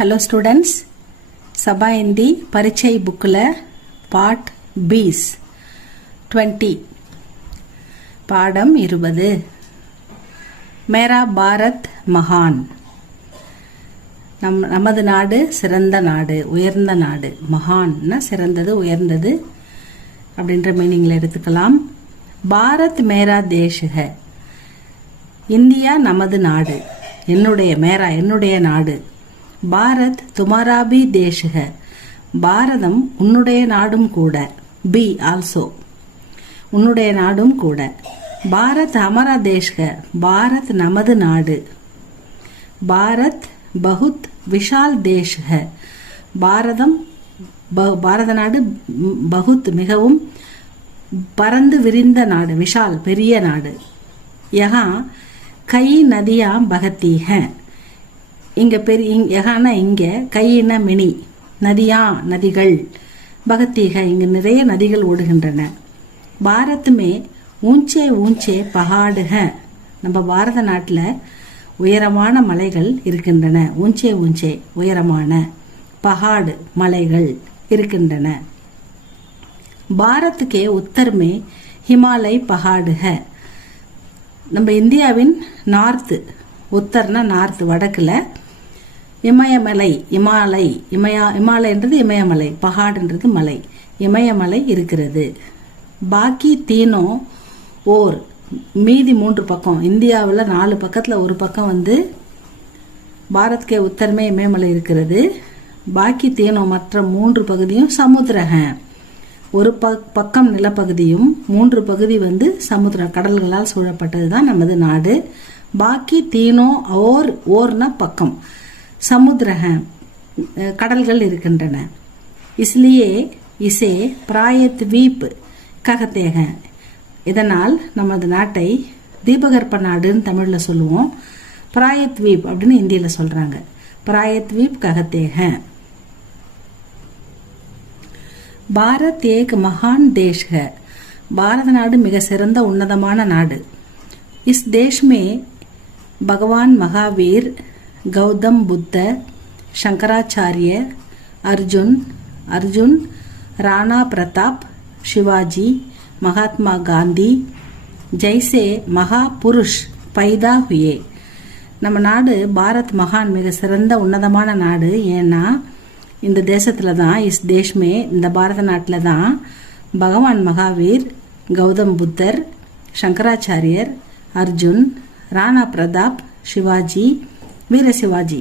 Hello students, சபா இந்தி பரீட்சை புக்கில் part piece 20 பாடம் 20 மேரா பாரத் மகான். நமது நாடு சிறந்த நாடு, உயர்ந்த நாடு. மகான்னா சிறந்தது, உயர்ந்தது அப்படின்ற மீனிங்கில் எடுத்துக்கலாம். பாரத் மேரா தேஷ் ஹை, இந்தியா நமது நாடு, என்னுடைய மேரா என்னுடைய நாடு. பாரத் துமாரா பி தேஷ் ஹை, பாரதம் உன்னுடைய நாடும் கூட. பி ஆல்சோ, உன்னுடைய நாடும் கூட. பாரத் ஹமாரா தேஷ் ஹை, பாரத் நமது நாடு. பாரத் பகுத் விஷால் தேஷ் ஹை, பாரதம் பாரத நாடு பகுத் மிகவும் பரந்து விரிந்த நாடு, விஷால் பெரிய நாடு. யஹா கை நதியா பகத்தி ஹை, இங்க யஹானா இங்க, கையின மினி, நதியா நதிகள், பகத்தீக இங்க நிறைய நதிகள் ஓடுகின்றன. பாரத் மே ஊஞ்சே ஊஞ்சே பஹாடு ஹை, நம்ம பாரத நாட்டில் உயரமான மலைகள் இருக்கின்றன. ஊஞ்சே ஊஞ்சே உயரமான, பஹாடு மலைகள் இருக்கின்றன. பாரத் கே உத்தர் மே ஹிமாலய் பஹாடு ஹை, நம்ம இந்தியாவின் நார்த்து, உத்தர்னா நார்த், வடக்குல இமயமலை, இமாலயன்றது இமயமலை, பஹாடுன்றது மலை, இமயமலை இருக்கிறது. பாக்கி தீனோ ஓர், மீதி 3 பக்கம், இந்தியாவில் 4 பக்கத்தில் ஒரு பக்கம் வந்து பாரத்கே உத்தரமே இமயமலை இருக்கிறது. பாக்கி தீனோ மற்ற 3 பகுதியும் சமுத்திரக, ஒரு பக்கம் நிலப்பகுதியும் 3 பகுதி வந்து சமுத்திர கடல்களால் சூழப்பட்டது தான் நமது நாடு. பாக்கி தீனோ ஓர்னா பக்கம், சமுத்திரக கடல்கள் இருக்கின்றன. இஸ்லியே இசே பிராயத்வீப் ககத்தேக, இதனால் நமது நாட்டை தீபகற்ப நாடுன்னு தமிழில் சொல்லுவோம். பிராயத்வீப் அப்படின்னு இந்தியில் சொல்றாங்க. பிராயத்வீப் ககத்தேக. பாரத் ஏக் மகான் தேஷ் ஹை, பாரத நாடு மிக சிறந்த உன்னதமான நாடு. இஸ் தேஷ் மே பகவான் மகாவீர், கௌதம் புத்த, சங்கராச்சாரிய, அர்ஜுன், ராணா பிரதாப், சிவாஜி, மகாத்மா காந்தி ஜெய்சே மகா புருஷ் பைதா ஹுயே. நம்ம நாடு பாரத் மகான், மிக சிறந்த உன்னதமான நாடு. ஏன்னா இந்த தேசத்துல தான், இஸ் தேஷ்மே இந்த பாரத நாட்டில் தான் பகவான் மகாவீர், கௌதம் புத்தர், சங்கராச்சாரியர், அர்ஜுன், ராணா பிரதாப், சிவாஜி, வீர சிவாஜி